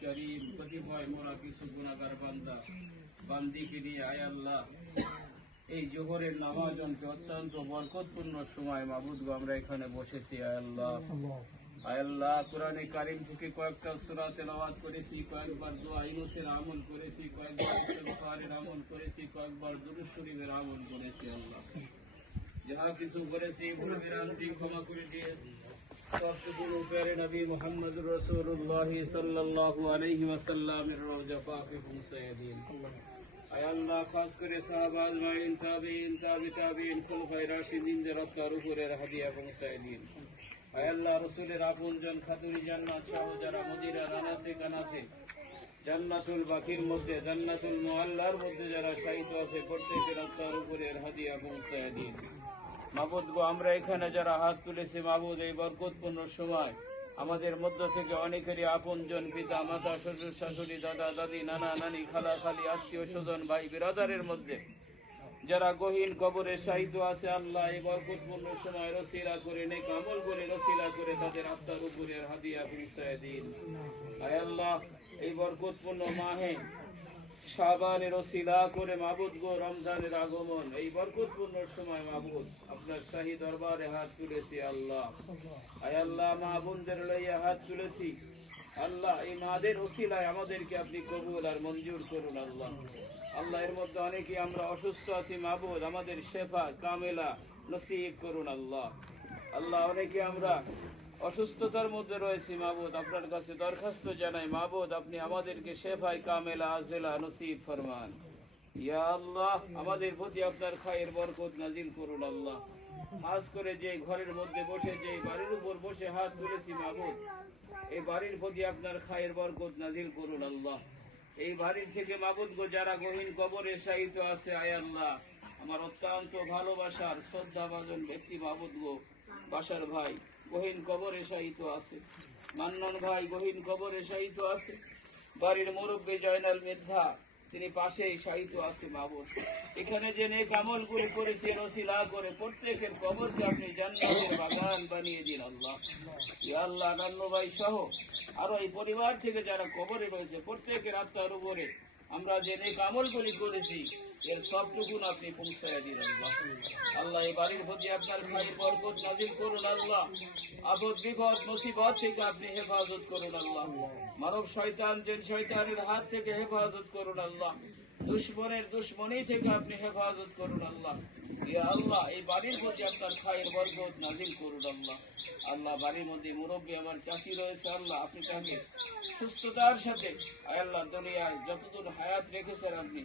করিম কতিপয় মোরা কিছু গুনাহগার বান্দা বান্দিকে নিয়ে আয় আল্লাহ এই জোহরের নামাজ অত্যন্ত বরকতপূর্ণ সময় মাবুদ গো আমরা এখানে বসেছি আয় আল্লাহ কোরআনে কারিম থেকে কয়েকটা সূরা তেলাওয়াত করেছি, কয়েকবার দোয়া ইউনূসের আমল করেছি, কয়েকবার ইস্তিগফারের আমল করেছি, কয়েকবার দুরূদ শরীফের আমল করেছি। আল্লাহ যাহা কিছু করেছি ভুল ভ্রান্তি ক্ষমা করে দিয়ে সবটুকু প্যারে নবী মুহাম্মদুর রাসূলুল্লাহ সাল্লাল্লাহু আলাইহি ওয়াসাল্লামের রওজা পাকে পৌঁছায় দিন। আয় আল্লাহ খাস করে সাহাবা আজমাইন তাবিঈন তাবিঈন খুলাফায়ে রাশিদিনদের রক্তের উপরে হাদিয়া পৌঁছায় দিন। আয় আল্লাহ রাসূলের আপনজন খাতুনি জান্নাত সহ যারা মদিনার আনাচে কানাচে জান্নাতুল বাকির মধ্যে জান্নাতুল মুআল্লার মধ্যে যারা শায়িত আছে প্রত্যেকের রক্তের উপরে হাদিয়া পৌঁছায় দিন। মাবুদ গো আমরা এখানে যারা হাত তুলেছি মাবুদ এই বরকতপূর্ণ সময় আমাদের মধ্য থেকে অনেকেরই আপনজন পিতা মাতা শ্বশুর শাশুড়ি দাদা দাদি নানা নানি খালা খালি আত্মীয় স্বজন ভাই বিরাদারের মধ্যে যারা গহীন কবরে শায়িত আছে আল্লাহ এই বরকতপূর্ণ সময় রসিলা করে নেক আমল করে রসিলা করে তাদের আত্মার উপরে হাদিয়া পৌঁছায় দিন। আয় আল্লাহ এই বরকতপূর্ণ মাহে শাবানের ওসিলা করে মাবুদ গো রমজানের আগমন এই বরকতপূর্ণ সময় মাবুদ আপনার শাহী দরবারে হাত তুলেছি আল্লাহ। আয় আল্লাহ মা বোনদের লইয়া হাত তুলেছি আল্লাহ এই মাদের ওসিলায় আমাদেরকে আপনি কবুল আর মঞ্জুর করুন আল্লাহ। আল্লাহ এর মধ্যে অনেকে আমরা অসুস্থ আছি মাবুদ আমাদের শেফা কামেলা নসিব করুন আল্লাহ। আল্লাহ অনেকে আমরা অসুস্থতার মধ্যে রয়েছি মাবুদ আপনার কাছে দরখাস্ত জানাই মাবুদ আপনি আমাদেরকে শেফাই কামেলা আজেলা নসিব ফরমান। ইয়া আল্লাহ আমাদের প্রতি আপনার খায়ের বরকত নাজিল করুন আল্লাহ। খাস করে যে ঘরের মধ্যে বসে যে বাড়ির উপর বসে হাত তুলেছি মাবুদ এই বাড়ির প্রতি আপনার খায়ের বরকত নাজিল করুন আল্লাহ। এই বাড়ির থেকে মাবুদ গো যারা গহীন কবরে শায়িত আছে আয় আল্লাহ আমার অত্যন্ত ভালোবাসার শ্রদ্ধাভাজন ব্যক্তি মাবুদ গো বাসার ভাই গহীন কবরে শায়িত আছে, মান্নান ভাই গহীন কবরে শায়িত আছে, বাড়ির মুরব্বী জয়নাল মেধা তিনি পাশেই শায়িত আছে মাবুদ এখানে যে নেক আমল করে করেছি রসিলা করে প্রত্যেকের কবরকে আপনি জান্নাতের বাগান বানিয়ে দিন আল্লাহ। ইয়া আল্লাহ নান্নু ভাই সহ আরো এই পরিবার থেকে যারা কবরে রয়েছে প্রত্যেকের আত্মার উপরে আমরা যে নেক আমলগুলি করেছি এর সবটুকুন আপনি পৌঁছায় দিন আল্লাহ। আল্লাহ এই বাড়ির প্রতি আপনার খায়ের বরকত নাজিল করুন আল্লাহ। আপদ বিপদ মুসিবত থেকে আপনি হেফাজত করুন আল্লাহ। মানব শয়তান জিন শয়তানের হাত থেকে হেফাজত করুন আল্লাহ। দুশমনের দুশমনি থেকে আপনি হেফাজত করুন আল্লাহ। ইয়া আল্লাহ এই বাড়ির প্রতি আপনার খায়ের বরকত নাজিল করুন আল্লাহ। আল্লাহ বাড়ির মধ্যে মুরব্বী আমার চাচি রয়েছে আল্লাহ আপনি তাকে সুস্থতার সাথে আয় আল্লাহ দুনিয়ায় যতদূর হায়াত রেখেছেন আপনি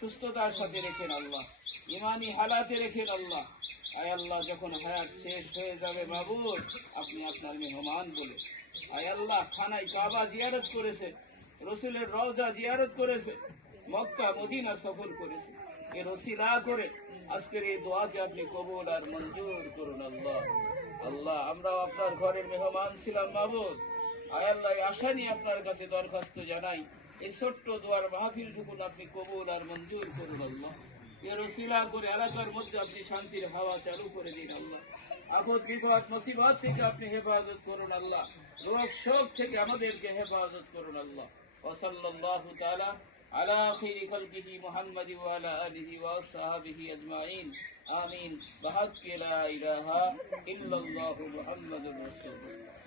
সুস্থতার সাথে রেখেন আল্লাহ, ইমানি হালাতে রেখেন আল্লাহ। আয় আল্লাহ যখন হায়াত শেষ হয়ে যাবে মাবুদ আপনি আপনার মেহমান বলে আয় আল্লাহ খানায় কাবা জিয়ারত করেছে, রসুলের রওজা জিয়ারত করেছে, মক্কা মদিনা সফর করেছে এর ওসিলা করে আজকের এই দোয়াকে আপনি কবুল আর মঞ্জুর করুন আল্লাহ। আল্লাহ আমরাও আপনার ঘরের মেহমান ছিলাম মাবুদ আয় আল্লাহ আশা নিয়ে আপনার কাছে দরখাস্ত জানাই এই ছোট্ট দোয়ার মাহফিলটুকুন আপনি কবুল আর মঞ্জুর করুন আল্লাহ। এর ওসিলা করে এলাকার মধ্যে আপনি শান্তির হাওয়া চালু করে দিন আল্লাহ। আপদ বিপদ মুসিবত থেকে আপনি হেফাজত করুন আল্লাহ। রোগ শোক থেকে আমাদেরকে হেফাজত করুন আল্লাহ। ওয়াসাল্লাল্লাহু তাআলা আলা খাইরি খালকিহি মুহাম্মাদি ওয়া আলা আলিহি ওয়া আসহাবিহি আজমাইন আমিন। বিহাক্কি লা ইলাহা ইল্লাল্লাহু মুহাম্মাদুর রাসূলুল্লাহ।